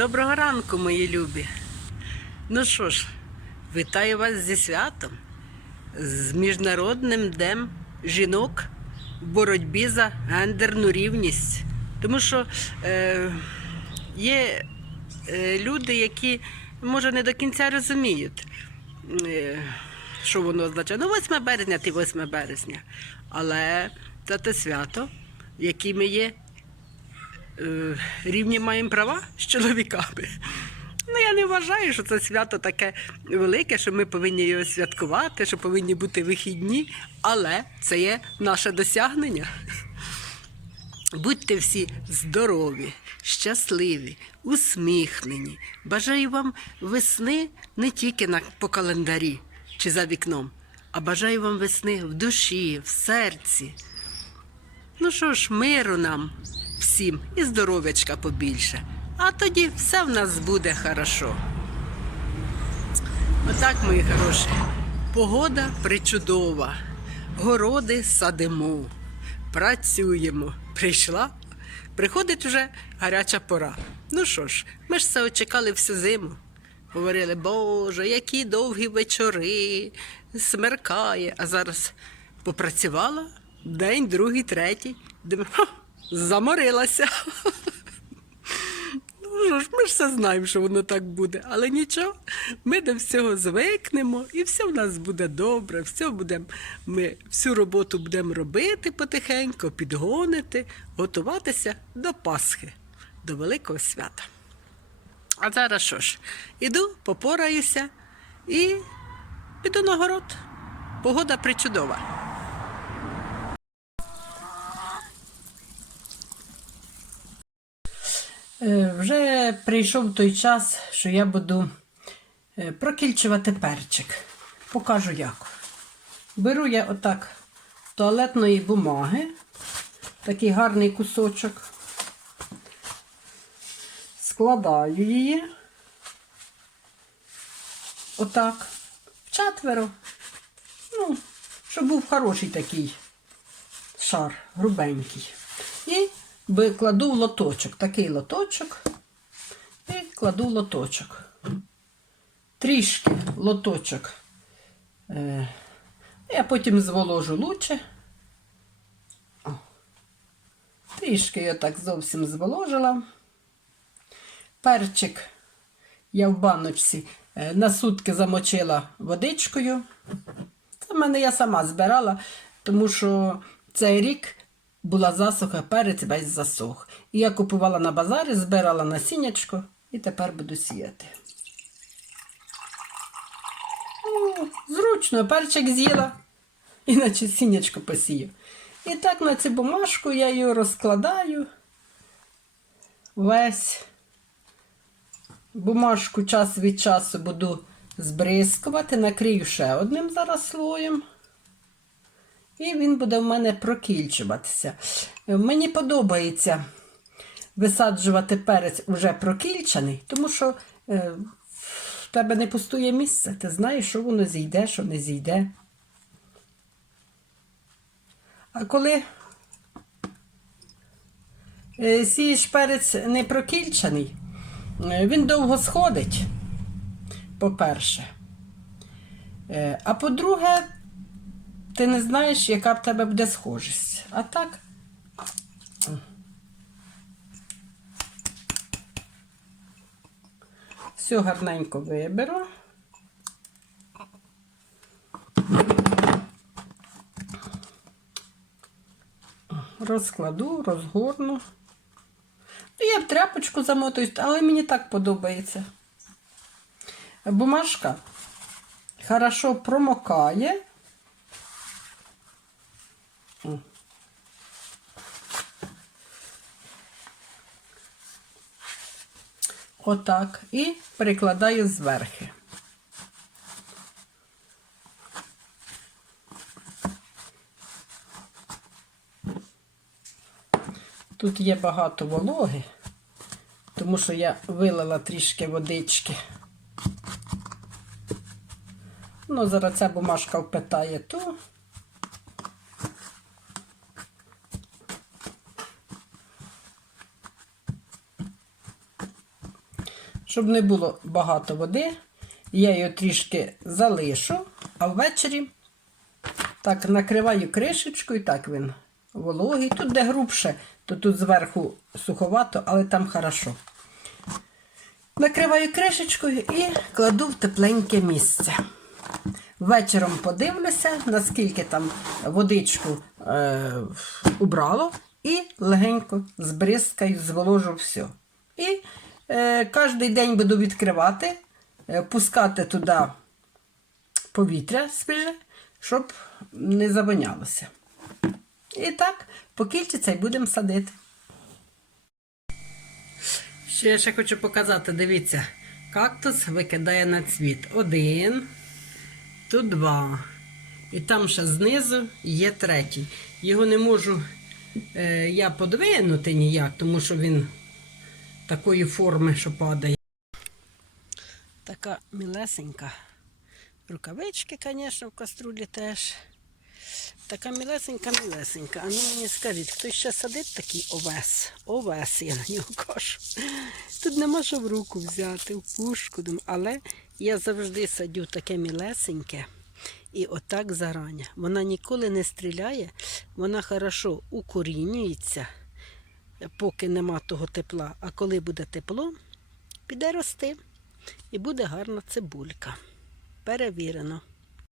Доброго ранку, мої любі. Ну що ж, вітаю вас зі святом, з Міжнародним днем жінок в боротьбі за гендерну рівність. Тому що е, є е, люди, які, може, не до кінця розуміють, е, що воно означає. Ну, 8 березня, ти 8 березня. Але це те свято, яке ми є рівні маємо права з чоловіками. Ну, я не вважаю, що це свято таке велике, що ми повинні його святкувати, що повинні бути вихідні, але це є наше досягнення. Будьте всі здорові, щасливі, усміхнені. Бажаю вам весни не тільки на, по календарі чи за вікном, а бажаю вам весни в душі, в серці. Ну що ж, миру нам всім і здоров'ячка побільше. А тоді все в нас буде хорошо. Отак, мої хороші, погода причудова, городи садимо, працюємо. Прийшла, приходить вже гаряча пора. Ну що ж, ми ж це чекали всю зиму. Говорили, Боже, які довгі вечори, смеркає. А зараз попрацювала день, другий, третій. Думаю, «Ха, заморилася. Ну що ж, ми ж все знаємо, що воно так буде. Але нічого, ми до всього звикнемо і все в нас буде добре, все будем, ми всю роботу будемо робити потихеньку, підгонити, готуватися до Пасхи, до Великого свята. А зараз що ж, іду, попораюся і піду на город. Погода причудова. Вже прийшов той час, що я буду е, прокільчувати перчик. Покажу як. Беру я отак туалетної бумаги, такий гарний кусочок, складаю її. Отак. В четверо. Ну, щоб був хороший такий шар, грубенький. І кладу в лоточок, такий лоточок. І кладу в лоточок. Трішки лоточок. Е, я потім зволожу лучше. О. Трішки я так зовсім зволожила. Перчик я в баночці е, на сутки замочила водичкою. Це в мене я сама збирала, тому що цей рік була засуха, перець весь засох. І я купувала на базарі, збирала насіннячко і тепер буду сіяти. О, зручно, перчик з'їла, іначе сінячко посію. І так на цю бумажку я її розкладаю весь. Бумажку час від часу буду збризкувати, накрию ще одним зараз слоєм. І він буде в мене прокільчуватися. Мені подобається висаджувати перець уже прокільчений, тому що е, в тебе не пустує місце. Ти знаєш, що воно зійде, що не зійде. А коли е, сієш перець не прокільчений, е, він довго сходить, по-перше. А по-друге, ти не знаєш, яка в тебе буде схожість. А так. Все гарненько виберу. Розкладу, розгорну. Ну, Я в тряпочку замотуюсь, але мені так подобається. Бумажка хорошо промокає. Отак. І перекладаю зверхи. Тут є багато вологи, тому що я вилила трішки водички. Ну, зараз ця бумажка впитає ту. Щоб не було багато води. Я його трішки залишу, а ввечері так накриваю кришечкою, так він вологий. Тут де грубше, то тут зверху суховато, але там хорошо. Накриваю кришечкою і кладу в тепленьке місце. Вечором подивлюся, наскільки там водичку е, убрало, і легенько збризкаю, зволожу все. І кожен день буду відкривати, е, пускати туди повітря свіже, щоб не завонялося. І так, покільчиться і будемо садити. Ще я ще хочу показати, дивіться, кактус викидає на цвіт. Один, тут два. І там ще знизу є третій. Його не можу е, я подвинути ніяк, тому що він такої форми, що падає. Така мілесенька. Рукавички, звісно, в каструлі теж. Така мілесенька, мілесенька. А ну мені скажіть, хтось ще садить такий овес? Овес, я на нього кажу. Тут нема що в руку взяти, в пушку. Але я завжди садю таке мілесеньке. І отак зарання. Вона ніколи не стріляє, вона хорошо укорінюється, поки нема того тепла. А коли буде тепло, піде рости і буде гарна цибулька. Перевірено.